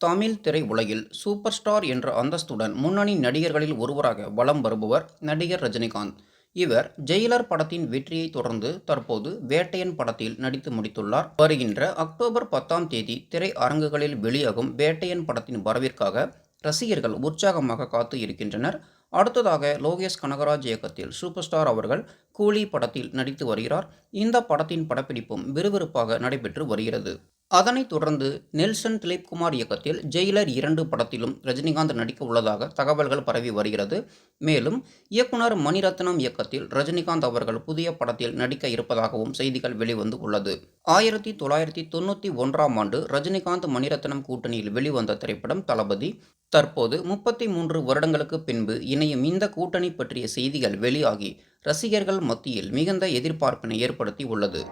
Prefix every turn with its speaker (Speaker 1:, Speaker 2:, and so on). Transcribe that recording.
Speaker 1: தமிழ் திரை உலகில் super star என்ற அந்தஸ்துடன் முன்னணி நடிகர்களில் ஒருவராக வலம் வருபவர் நடிகர் ரஜினிகாந்த். இவர் ஜெயிலர் படத்தின் வெற்றியை தொடர்ந்து தற்போது வேட்டையன் படத்தில் நடித்து முடித்துள்ளார். வருகின்ற அக்டோபர் பத்தாம் தேதி திரை அரங்குகளில் வெளியாகும் வேட்டையன் படத்தின் வரவிற்காக ரசிகர்கள் உற்சாகமாக காத்து இருக்கின்றனர். அடுத்ததாக லோகேஷ் கனகராஜ் இயக்கத்தில் சூப்பர் ஸ்டார் அவர்கள் கூலி படத்தில் நடித்து வருகிறார். இந்த படத்தின் படப்பிடிப்பும் விறுவிறுப்பாக நடைபெற்று வருகிறது. அதனைத் தொடர்ந்து நெல்சன் திலீப்குமார் இயக்கத்தில் ஜெயிலர் இரண்டு படத்திலும் ரஜினிகாந்த் நடிக்க உள்ளதாக தகவல்கள் பரவி வருகிறது. மேலும் இயக்குனர் மணிரத்னம் இயக்கத்தில் ரஜினிகாந்த் அவர்கள் புதிய படத்தில் நடிக்க இருப்பதாகவும் செய்திகள் வெளிவந்து உள்ளது. ஆயிரத்தி தொள்ளாயிரத்தி தொண்ணூற்றி ஒன்றாம் ஆண்டு ரஜினிகாந்த் மணிரத்னம் கூட்டணியில் வெளிவந்த திரைப்படம் தளபதி. தற்போது முப்பத்தி மூன்று வருடங்களுக்கு பின்பு இணையும் இந்த கூட்டணி பற்றிய செய்திகள் வெளியாகி ரசிகர்கள் மத்தியில் மிகுந்த எதிர்பார்ப்பினை ஏற்படுத்தி உள்ளது.